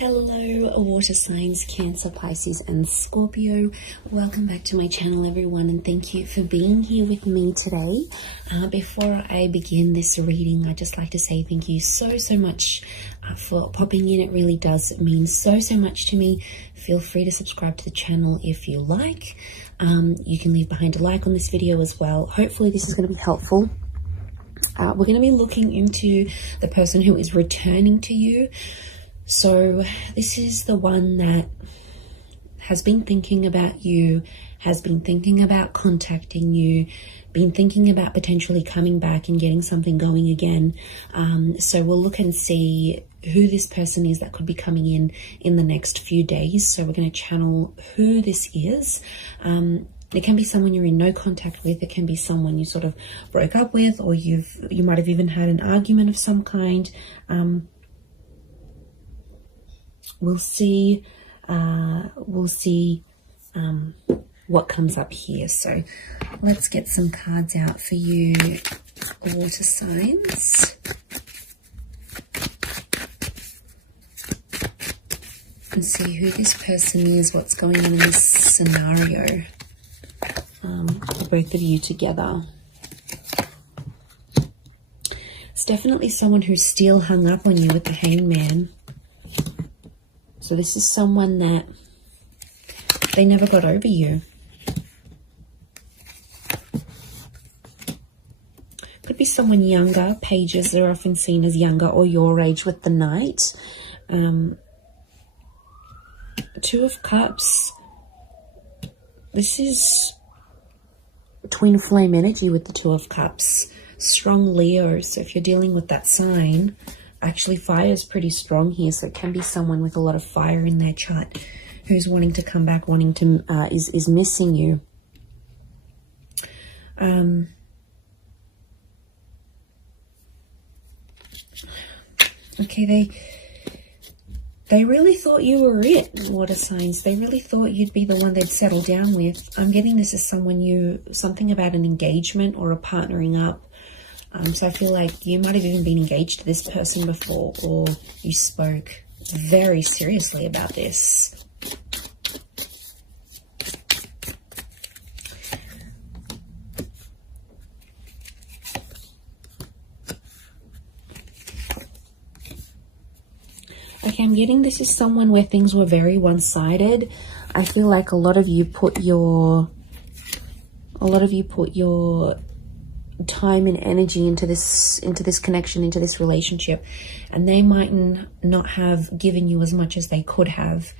Hello water signs, Cancer, Pisces and Scorpio. Welcome back to my channel everyone, and thank you for being here with me today. Before I begin this reading, I'd just like to say thank you so much for popping in. It really does mean so much to me. Feel free to subscribe to the channel if you like. You can leave behind a like on this video as well. Hopefully this is going to be helpful. We're going to be looking into the person who is returning to you. So this is the one that has been thinking about you, has been thinking about contacting you, been thinking about potentially coming back and getting something going again. So we'll look and see who this person is that could be coming in the next few days. So we're going to channel who this is. It can be someone you're in no contact with. It can be someone you sort of broke up with, or you might have even had an argument of some kind. We'll see what comes up here. So let's get some cards out for you, water signs. And see who this person is, what's going on in this scenario for both of you together. It's definitely someone who's still hung up on you with the Hangman. So this is someone that they never got over you. Could be someone younger. Pages are often seen as younger or your age with the Knight. Two of Cups. This is twin flame energy with the Two of Cups. Strong Leo. So if you're dealing with that sign, actually fire is pretty strong here. So it can be someone with a lot of fire in their chart who's wanting to come back, wanting to, is missing you. Okay, they really thought you were it, water signs. They really thought you'd be the one they'd settle down with. I'm getting this as something about an engagement or a partnering up. So I feel like you might have even been engaged to this person before, or you spoke very seriously about this. Okay, I'm getting this is someone where things were very one-sided. I feel like a lot of you put your time and energy into this connection, into this relationship, and they might not have given you as much as they could have.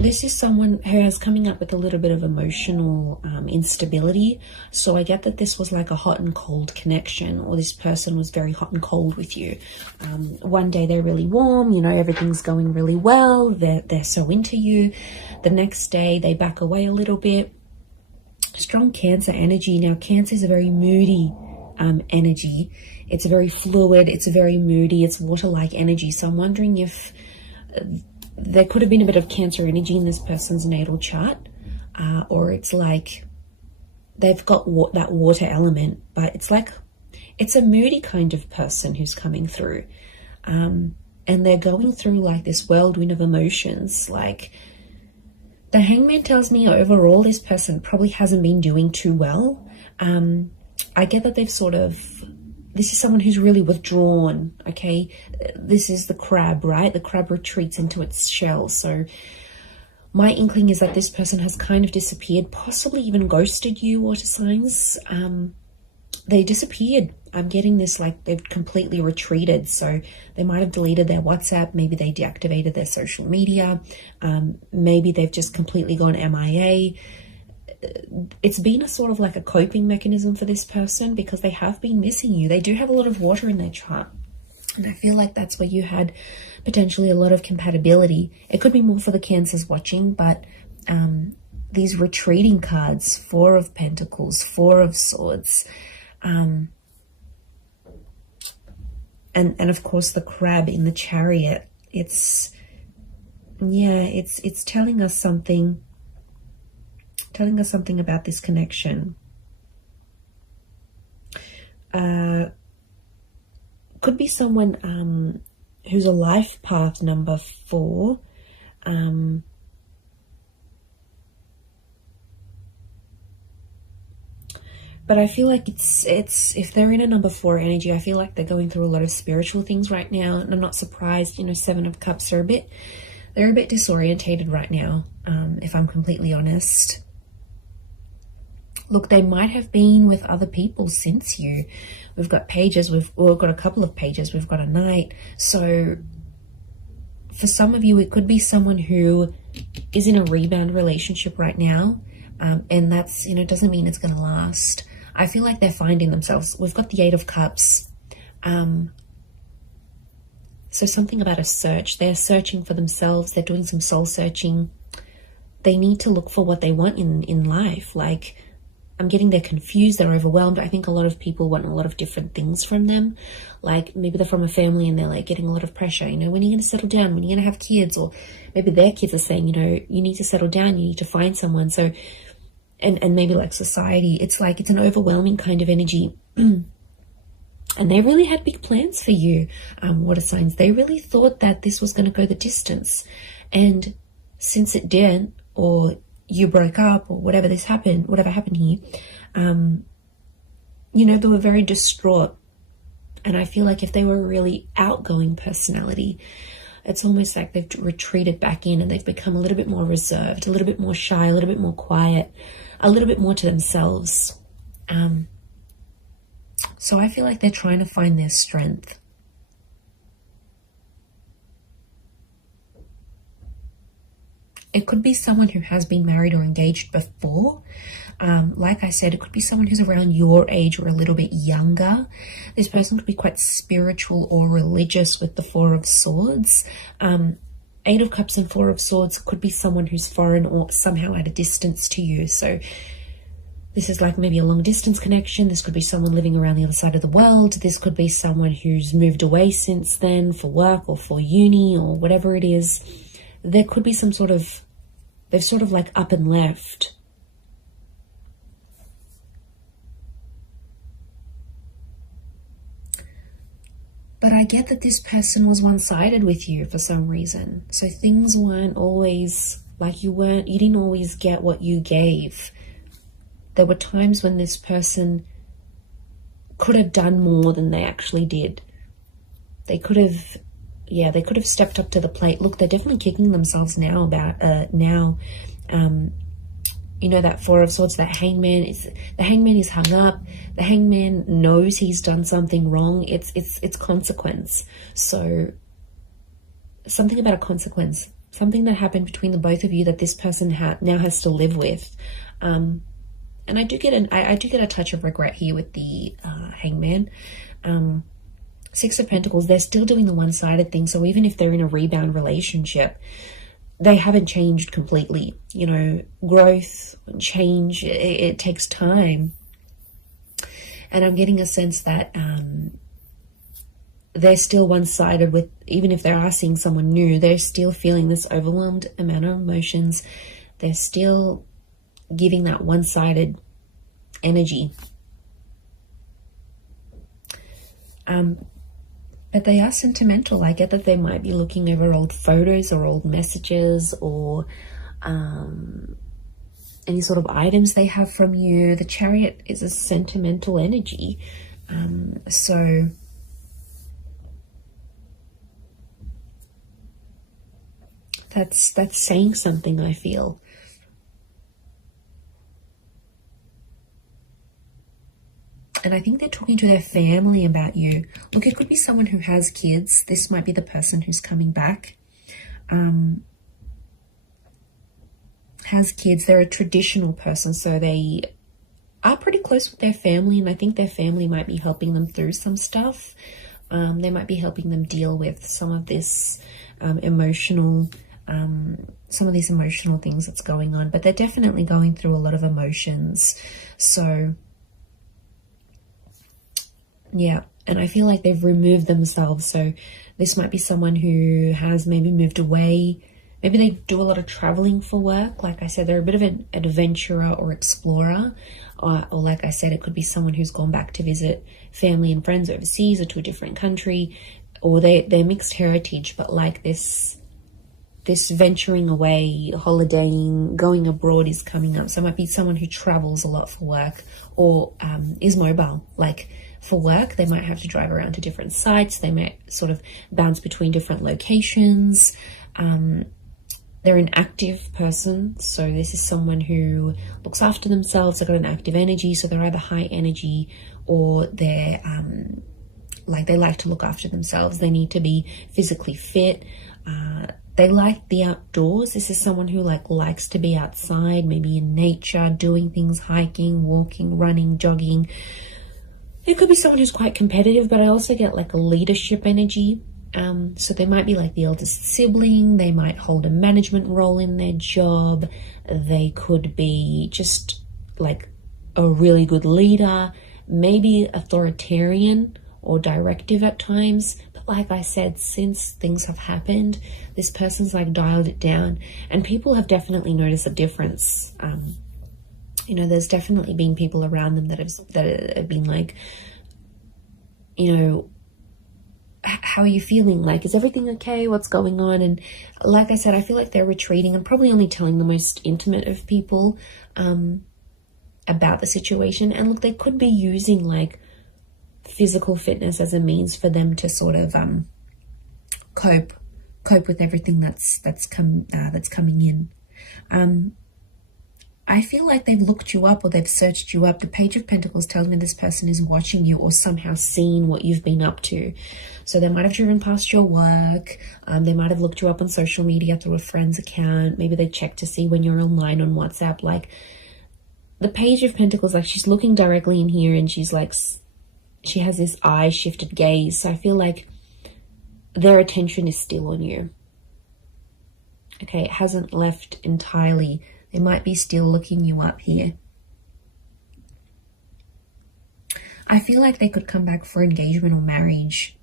This is someone who is coming up with a little bit of emotional instability. So I get that this was like a hot and cold connection, or this person was very hot and cold with you. One day they're really warm, everything's going really well, they're so into you. The next day they back away a little bit. Strong Cancer energy. Now, Cancer is a very moody energy. It's very fluid. It's very moody. It's water-like energy. So I'm wondering if there could have been a bit of Cancer energy in this person's natal chart, or it's like they've got that water element, but it's a moody kind of person who's coming through, and they're going through like this whirlwind of emotions. Like, the Hangman tells me overall this person probably hasn't been doing too well. I get that this is someone who's really withdrawn, okay? This is the crab, right? The crab retreats into its shell. So my inkling is that this person has kind of disappeared, possibly even ghosted you, water signs. They disappeared. I'm getting this like they've completely retreated. So they might have deleted their WhatsApp. Maybe they deactivated their social media. Maybe they've just completely gone MIA. It's been a sort of like a coping mechanism for this person because they have been missing you. They do have a lot of water in their chart. And I feel like that's where you had potentially a lot of compatibility. It could be more for the Cancers watching, but these retreating cards, Four of Pentacles, Four of Swords, and of course the crab in the Chariot. It's telling us something about this connection. Could be someone who's a life path number 4. But I feel like it's if they're in a number 4 energy, I feel like they're going through a lot of spiritual things right now, and I'm not surprised. 7 of Cups are they're a bit disorientated right now, if I'm completely honest. Look, they might have been with other people since you. We've got pages, we've got a couple of pages, we've got a knight. So for some of you, it could be someone who is in a rebound relationship right now. And that's, doesn't mean it's going to last. I feel like they're finding themselves. We've got the 8 of Cups. So something about a search. They're searching for themselves. They're doing some soul searching. They need to look for what they want in life. Like, I'm getting they're confused, they're overwhelmed. I think a lot of people want a lot of different things from them. Like, maybe they're from a family and they're like getting a lot of pressure. When are you going to settle down? When are you going to have kids? Or maybe their kids are saying, you need to settle down. You need to find someone. So, and maybe like society, it's like, it's an overwhelming kind of energy. And they really had big plans for you, water signs. They really thought that this was going to go the distance. And since it didn't, or you broke up, or whatever happened here, they were very distraught. And I feel like if they were a really outgoing personality, it's almost like they've retreated back in and they've become a little bit more reserved, a little bit more shy, a little bit more quiet, a little bit more to themselves. So I feel like they're trying to find their strength. It could be someone who has been married or engaged before. Like I said, it could be someone who's around your age or a little bit younger. This person could be quite spiritual or religious with the 4 of Swords. 8 of Cups and 4 of Swords could be someone who's foreign or somehow at a distance to you. So this is like maybe a long distance connection. This could be someone living around the other side of the world. This could be someone who's moved away since then for work or for uni or whatever it is. There could be some they've sort of like up and left. But I get that this person was one-sided with you for some reason. So things weren't always like you didn't always get what you gave. There were times when this person could have done more than they actually did. They could have stepped up to the plate. Look, they're definitely kicking themselves now about that 4 of Swords, the hangman is hung up. The hangman knows he's done something wrong. It's consequence. So something about a consequence, something that happened between the both of you that this person now has to live with. And I do get a touch of regret here with the hangman. 6 of Pentacles, they're still doing the one-sided thing. So even if they're in a rebound relationship, they haven't changed completely. Growth and change, it takes time. And I'm getting a sense that they're still one-sided with, even if they are seeing someone new, they're still feeling this overwhelmed amount of emotions. They're still giving that one-sided energy. But they are sentimental. I get that they might be looking over old photos or old messages or any sort of items they have from you. The Chariot is a sentimental energy. So that's saying something, I feel. And I think they're talking to their family about you. Look, it could be someone who has kids. This might be the person who's coming back. Has kids. They're a traditional person, so they are pretty close with their family, and I think their family might be helping them through some stuff. They might be helping them deal with some of this emotional things that's going on, but they're definitely going through a lot of emotions. So yeah, and I feel like they've removed themselves. So this might be someone who has maybe moved away. Maybe they do a lot of traveling for work. Like I said, they're a bit of an adventurer or explorer. Or like I said, it could be someone who's gone back to visit family and friends overseas or to a different country. or they're mixed heritage, but like this venturing away, holidaying, going abroad is coming up. So it might be someone who travels a lot for work, or is mobile. Like for work, they might have to drive around to different sites. They might sort of bounce between different locations. They're an active person. So this is someone who looks after themselves. They've got an active energy. So they're either high energy, or they're like they like to look after themselves. They need to be physically fit. They like the outdoors. This is someone who likes to be outside, maybe in nature, doing things, hiking, walking, running, jogging. It could be someone who's quite competitive, but I also get like a leadership energy. So they might be like the eldest sibling. They might hold a management role in their job. They could be just like a really good leader, maybe authoritarian or directive at times. But like I said, since things have happened, this person's like dialed it down, and people have definitely noticed a difference. You know, there's definitely been people around them that have been like, you know, how are you feeling? Like, is everything okay? What's going on? And like I said, I feel like they're retreating and probably only telling the most intimate of people about the situation. And look, they could be using like physical fitness as a means for them to sort of cope with everything that's coming in. I feel like they've looked you up, or they've searched you up. The Page of Pentacles tells me this person is watching you, or somehow seen what you've been up to. So they might have driven past your work. They might have looked you up on social media through a friend's account. Maybe they checked to see when you're online on WhatsApp. Like the Page of Pentacles, like she's looking directly in here, and she's like, she has this eye shifted gaze. So I feel like their attention is still on you. Okay, it hasn't left entirely. They might be still looking you up here. I feel like they could come back for engagement or marriage.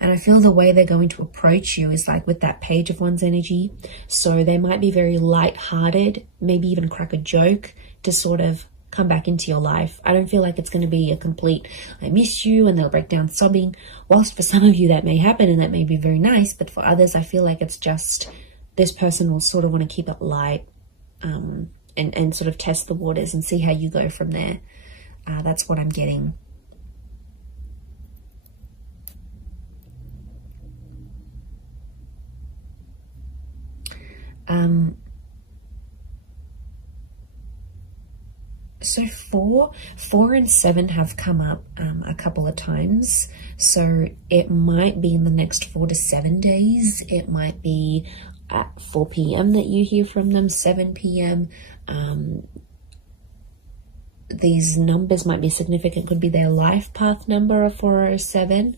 And I feel the way they're going to approach you is like with that Page of Wands energy. So they might be very light-hearted, maybe even crack a joke to sort of come back into your life. I don't feel like it's going to be a complete, I miss you, and they'll break down sobbing. Whilst for some of you that may happen and that may be very nice, but for others, I feel like it's just this person will sort of want to keep it light. And sort of test the waters and see how you go from there. That's what I'm getting. So 4 and 7 have come up a couple of times. So it might be in the next 4 to 7 days. It might be at 4 p.m. that you hear from them, 7 p.m. These numbers might be significant. Could be their life path number of 407.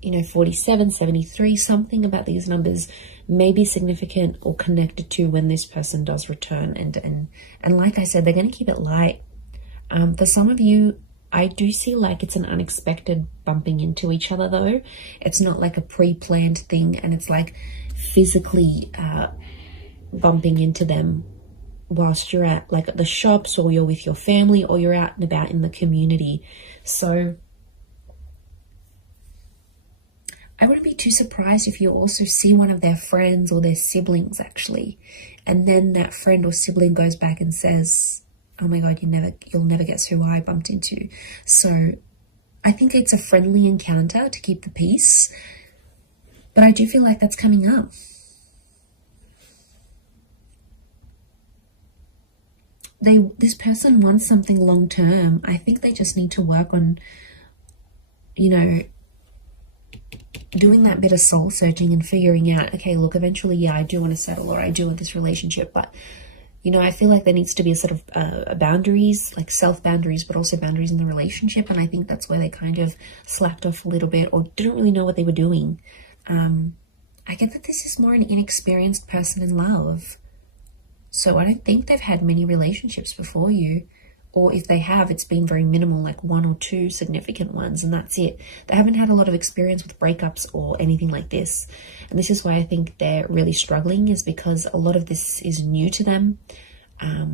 You know, 47, 73, something about these numbers may be significant or connected to when this person does return. And like I said, they're going to keep it light. For some of you, I do see like it's an unexpected bumping into each other though. It's not like a pre-planned thing, and it's like physically bumping into them whilst you're at like at the shops, or you're with your family, or you're out and about in the community. So I wouldn't be too surprised if you also see one of their friends or their siblings actually, and then that friend or sibling goes back and says, oh my God, you'll never guess who I bumped into. So I think it's a friendly encounter to keep the peace, but I do feel like that's coming up. This person wants something long term. I think they just need to work on, you know, doing that bit of soul searching and figuring out, okay, look, eventually, yeah, I do want to settle, or I do want this relationship, but you know, I feel like there needs to be a sort of boundaries, like self-boundaries, but also boundaries in the relationship. And I think that's where they kind of slacked off a little bit, or didn't really know what they were doing. I get that this is more an inexperienced person in love. So I don't think they've had many relationships before you. Or if they have, it's been very minimal, like 1 or 2 significant ones, and that's it. They haven't had a lot of experience with breakups or anything like this. And this is why I think they're really struggling, is because a lot of this is new to them,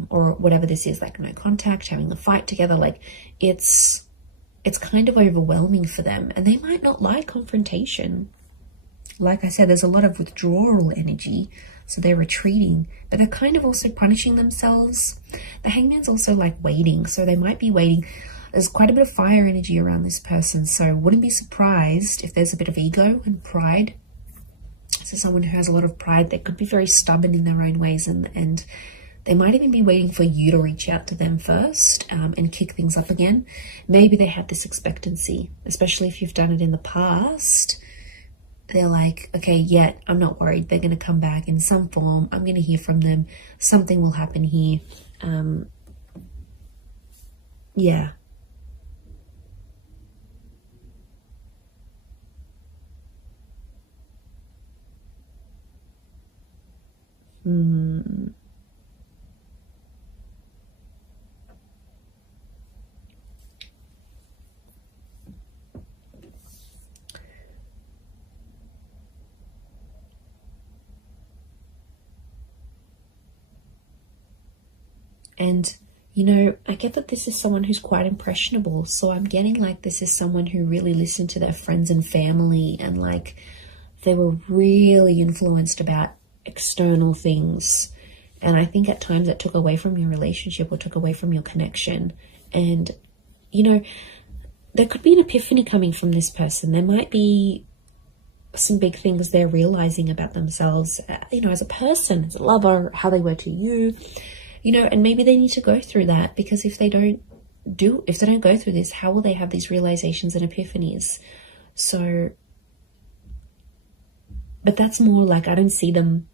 or whatever this is, like no contact, having a fight together. Like it's it's kind of overwhelming for them, and they might not like confrontation. Like I said, there's a lot of withdrawal energy, so they're retreating, but they're kind of also punishing themselves. The Hangman's also like waiting, so they might be waiting. There's quite a bit of fire energy around this person, so wouldn't be surprised if there's a bit of ego and pride. So someone who has a lot of pride, they could be very stubborn in their own ways, and they might even be waiting for you to reach out to them first and kick things up again. Maybe they have this expectancy, especially if you've done it in the past. They're like, okay, yeah, I'm not worried. They're going to come back in some form. I'm going to hear from them. Something will happen here. Yeah. And, you know, I get that this is someone who's quite impressionable. So I'm getting like this is someone who really listened to their friends and family, and like they were really influenced about external things. And I think at times that took away from your relationship or took away from your connection. And, you know, there could be an epiphany coming from this person. There might be some big things they're realizing about themselves, you know, as a person, as a lover, how they were to you. You know, and maybe they need to go through that, because if they don't go through this, how will they have these realizations and epiphanies? So, but that's more like, I don't see them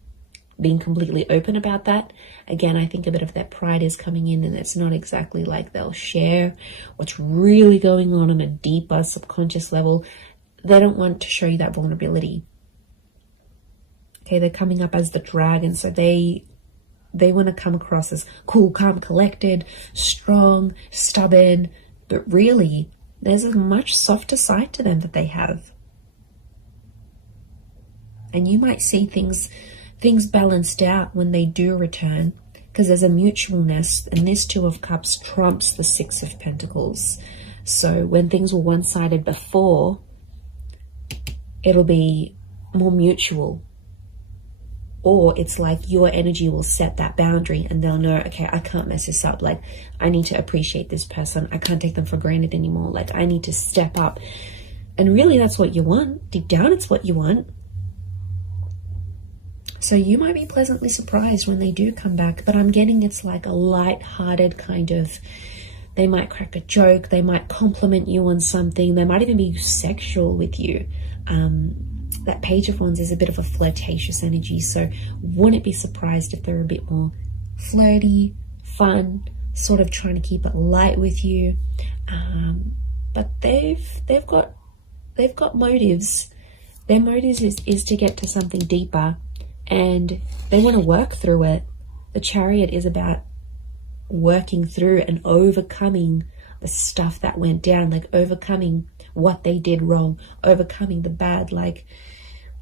being completely open about that. Again, I think a bit of that pride is coming in, and it's not exactly like they'll share what's really going on a deeper subconscious level. They don't want to show you that vulnerability. Okay, they're coming up as the dragon, so they want to come across as cool, calm, collected, strong, stubborn, but really there's a much softer side to them that they have. And you might see things balanced out when they do return, because there's a mutualness, and this Two of Cups trumps the Six of Pentacles. So when things were one-sided before, it'll be more mutual. Or it's like your energy will set that boundary, and they'll know, okay, I can't mess this up. Like, I need to appreciate this person. I can't take them for granted anymore. Like, I need to step up. And really, that's what you want. Deep down, it's what you want. So you might be pleasantly surprised when they do come back, but I'm getting it's like a light-hearted kind of, they might crack a joke. They might compliment you on something. They might even be sexual with you. That Page of Wands is a bit of a flirtatious energy, so wouldn't be surprised if they're a bit more flirty, fun, sort of trying to keep it light with you. But they've got motives. Their motives is to get to something deeper, and they want to work through it. The Chariot is about working through and overcoming the stuff that went down, like overcoming what they did wrong, overcoming the bad. Like,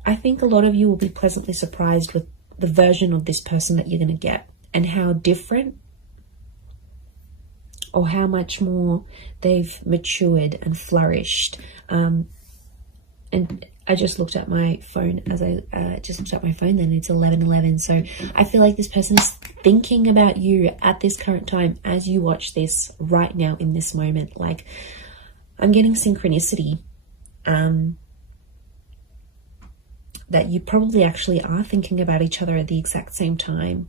I think a lot of you will be pleasantly surprised with the version of this person that you're going to get, and how different or how much more they've matured and flourished. And I just looked at my phone then it's 11:11. So I feel like this person is thinking about you at this current time as you watch this right now in this moment. Like, I'm getting synchronicity, that you probably actually are thinking about each other at the exact same time.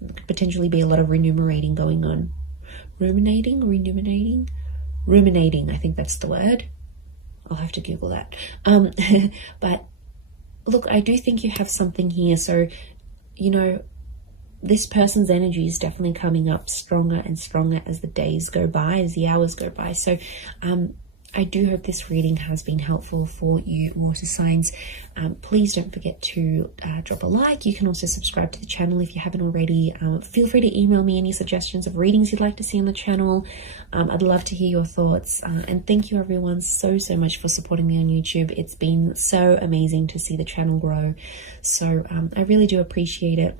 There could potentially be a lot of ruminating going on. Ruminating, I think that's the word. I'll have to Google that. But look, I do think you have something here. So, you know, this person's energy is definitely coming up stronger and stronger as the days go by, as the hours go by. So I do hope this reading has been helpful for you, water signs. Please don't forget to drop a like. You can also subscribe to the channel if you haven't already. Feel free to email me any suggestions of readings you'd like to see on the channel. I'd love to hear your thoughts. And thank you everyone so much for supporting me on YouTube. It's been so amazing to see the channel grow. So I really do appreciate it.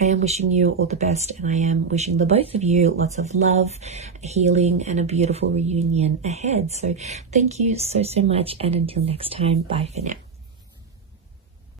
I am wishing you all the best, and I am wishing the both of you lots of love, healing, and a beautiful reunion ahead. So thank you so much, and until next time, bye for now.